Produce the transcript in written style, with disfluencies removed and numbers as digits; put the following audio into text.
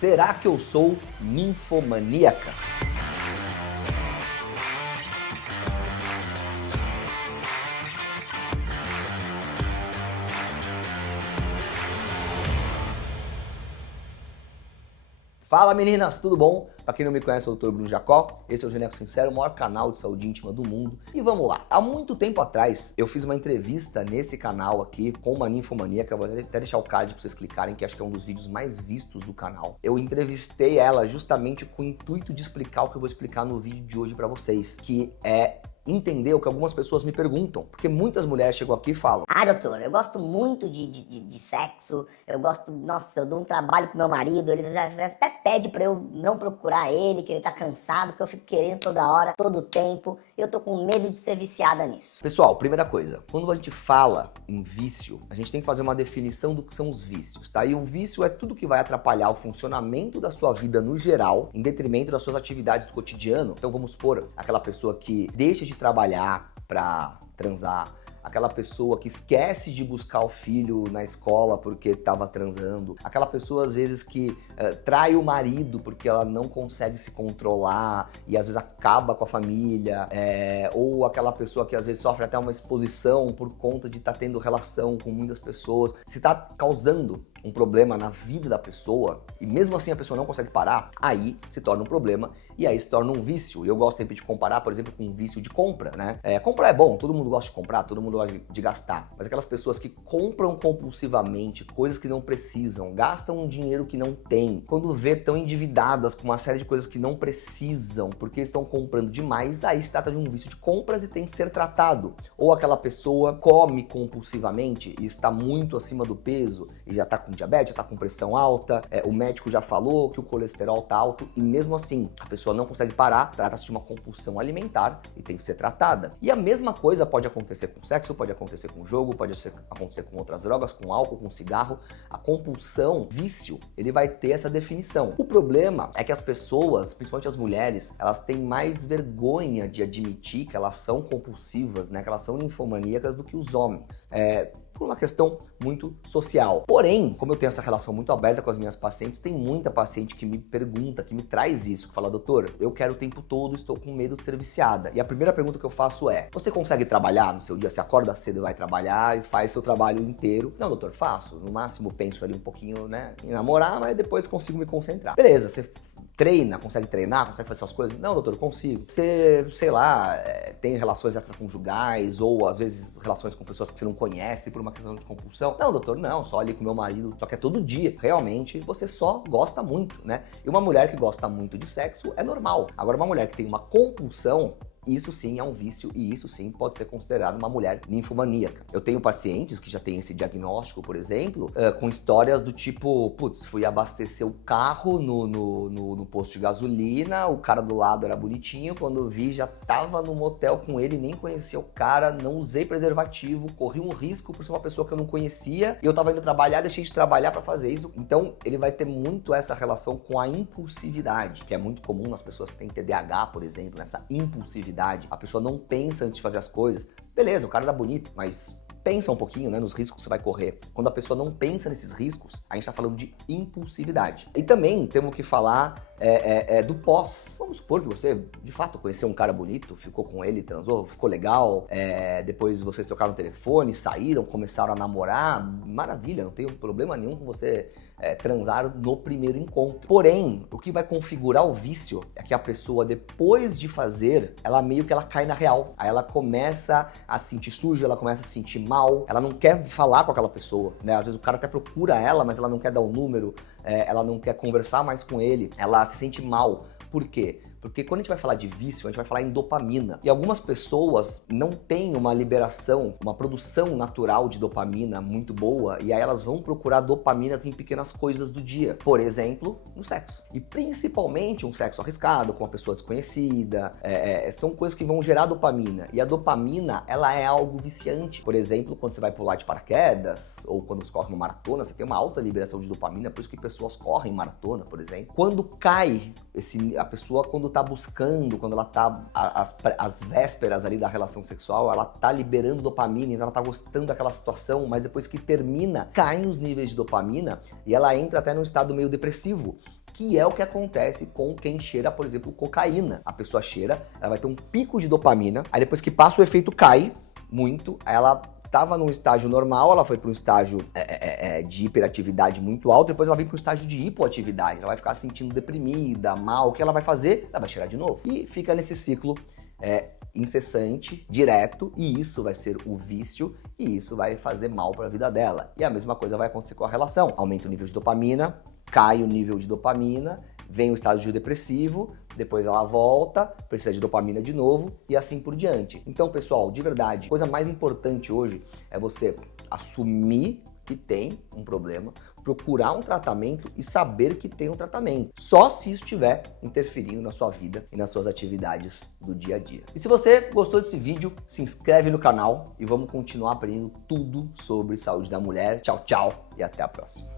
Será que eu sou ninfomaníaca? Fala meninas, tudo bom? Pra quem não me conhece, eu sou o Dr. Bruno Jacó, esse é o Geneco Sincero, o maior canal de saúde íntima do mundo. E vamos lá, há muito tempo atrás eu fiz uma entrevista nesse canal aqui com uma ninfomaníaca, eu vou até deixar o card pra vocês clicarem, que acho que é um dos vídeos mais vistos do canal. Eu entrevistei ela justamente com o intuito de explicar o que eu vou explicar no vídeo de hoje pra vocês, que é entender o que algumas pessoas me perguntam, porque muitas mulheres chegam aqui e falam: Ah, doutor, eu gosto muito de sexo, eu gosto, nossa, eu dou um trabalho pro meu marido, ele já até pede pra eu não procurar ele, que ele tá cansado, que eu fico querendo toda hora, todo tempo, e eu tô com medo de ser viciada nisso. Pessoal, primeira coisa, quando a gente fala em vício, a gente tem que fazer uma definição do que são os vícios, tá? E um vício é tudo que vai atrapalhar o funcionamento da sua vida no geral, em detrimento das suas atividades do cotidiano. Então vamos supor, aquela pessoa que deixa de trabalhar pra transar, aquela pessoa que esquece de buscar o filho na escola porque estava transando, aquela pessoa às vezes que trai o marido porque ela não consegue se controlar e às vezes acaba com a família, ou aquela pessoa que às vezes sofre até uma exposição por conta de estar tendo relação com muitas pessoas. Se está causando um problema na vida da pessoa e mesmo assim a pessoa não consegue parar, aí se torna um problema e aí se torna um vício. E eu gosto sempre de comparar, por exemplo, com um vício de compra, né? Comprar é bom, todo mundo gosta de comprar, todo mundo gosta de gastar, mas aquelas pessoas que compram compulsivamente coisas que não precisam, gastam um dinheiro que não tem, quando vê tão endividadas com uma série de coisas que não precisam porque estão comprando demais, aí se trata de um vício de compras e tem que ser tratado. Ou aquela pessoa come compulsivamente e está muito acima do peso e já está com diabetes, já está com pressão alta, o médico já falou que o colesterol está alto e mesmo assim a pessoa não consegue parar, trata-se de uma compulsão alimentar e tem que ser tratada. E a mesma coisa pode acontecer com sexo, pode acontecer com jogo, pode acontecer com outras drogas, com álcool, com cigarro. A compulsão, vício, ele vai ter essa definição. O problema é que as pessoas, principalmente as mulheres, elas têm mais vergonha de admitir que elas são compulsivas, né, que elas são ninfomaníacas do que os homens. Por uma questão muito social. Porém, como eu tenho essa relação muito aberta com as minhas pacientes, tem muita paciente que me pergunta, que me traz isso, que fala: doutor, eu quero o tempo todo, estou com medo de ser viciada. E a primeira pergunta que eu faço é: você consegue trabalhar no seu dia? Você acorda cedo e vai trabalhar e faz seu trabalho inteiro? Não, doutor, faço. No máximo penso ali um pouquinho, né, em namorar, mas depois consigo me concentrar. Beleza, você treina, consegue treinar, consegue fazer suas coisas? Não, doutor, consigo. Você, sei lá, tem relações extraconjugais ou às vezes relações com pessoas que você não conhece por uma questão de compulsão? Não, doutor, não, só ali com meu marido, só que é todo dia. Realmente, você só gosta muito, né? E uma mulher que gosta muito de sexo é normal. Agora, uma mulher que tem uma compulsão, isso sim é um vício e isso sim pode ser considerado uma mulher ninfomaníaca. Eu tenho pacientes que já têm esse diagnóstico, por exemplo, com histórias do tipo: putz, fui abastecer o carro no posto de gasolina, o cara do lado era bonitinho, quando eu vi já tava no motel com ele, nem conhecia o cara, não usei preservativo, corri um risco por ser uma pessoa que eu não conhecia e eu tava indo trabalhar, deixei de trabalhar pra fazer isso. Então ele vai ter muito essa relação com a impulsividade, que é muito comum nas pessoas que têm TDAH, por exemplo, nessa impulsividade. A pessoa não pensa antes de fazer as coisas. Beleza, o cara era bonito, mas pensa um pouquinho, né, nos riscos que você vai correr. Quando a pessoa não pensa nesses riscos, a gente tá falando de impulsividade. E também temos que falar do pós. Vamos supor que você, de fato, conheceu um cara bonito, ficou com ele, transou, ficou legal, depois vocês trocaram o telefone, saíram, começaram a namorar, maravilha, não tenho problema nenhum com você transar no primeiro encontro. Porém, o que vai configurar o vício é que a pessoa, depois de fazer, ela meio que ela cai na real. Aí ela começa a se sentir suja, ela começa a se sentir mal, ela não quer falar com aquela pessoa, né? Às vezes o cara até procura ela, mas ela não quer dar o número, ela não quer conversar mais com ele, ela se sente mal. Por quê? Porque quando a gente vai falar de vício, a gente vai falar em dopamina. E algumas pessoas não têm uma liberação, uma produção natural de dopamina muito boa, e aí elas vão procurar dopaminas em pequenas coisas do dia. Por exemplo, no sexo. E principalmente um sexo arriscado, com uma pessoa desconhecida. São coisas que vão gerar dopamina. E a dopamina, ela é algo viciante. Por exemplo, quando você vai pular de paraquedas, ou quando você corre uma maratona, você tem uma alta liberação de dopamina, por isso que pessoas correm maratona, por exemplo. Quando cai, a pessoa quando tá buscando, quando ela tá às vésperas ali da relação sexual, ela tá liberando dopamina, então ela tá gostando daquela situação, mas depois que termina, caem os níveis de dopamina e ela entra até num estado meio depressivo. Que é o que acontece com quem cheira, por exemplo, cocaína. A pessoa cheira, ela vai ter um pico de dopamina, aí depois que passa o efeito cai muito, aí ela estava num estágio normal, ela foi para um estágio de hiperatividade muito alto, depois ela vem para um estágio de hipoatividade, ela vai ficar se sentindo deprimida, mal, o que ela vai fazer? Ela vai cheirar de novo. E fica nesse ciclo incessante, direto, e isso vai ser o vício, e isso vai fazer mal para a vida dela. E a mesma coisa vai acontecer com a relação. Aumenta o nível de dopamina, cai o nível de dopamina, vem o estágio depressivo, depois ela volta, precisa de dopamina de novo e assim por diante. Então, pessoal, de verdade, a coisa mais importante hoje é você assumir que tem um problema, procurar um tratamento e saber que tem um tratamento. Só se isso estiver interferindo na sua vida e nas suas atividades do dia a dia. E se você gostou desse vídeo, se inscreve no canal e vamos continuar aprendendo tudo sobre saúde da mulher. Tchau, tchau e até a próxima.